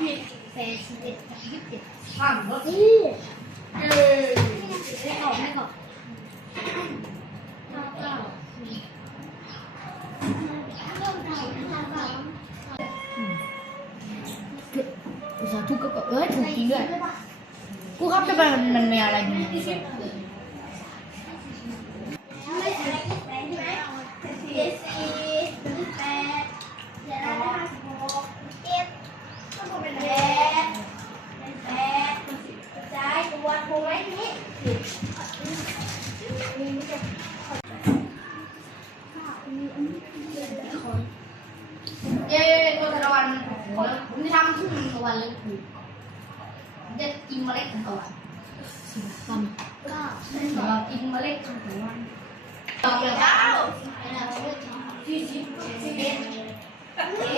ผิดแปดสิบเอ็ดกับยี่สิบเจ็ดที่เอ้ยไม่ออกไม่ออกข้าเปล่าข้าเปาข้าเปล่าอุตส่าห์ทุกข์ก็เอ้ยถูกจริงด้วยกูครับจะไปมันมีอะไรดี เย้ตัวตะวันผมจะทำทุ่งตะวันเลยกูจะกินเมล็ดของตะวันสิบคำก็เรากินเมล็ดของตะวันต่อไปเก้ายี่สิบสิบเอ็ดเอ็ด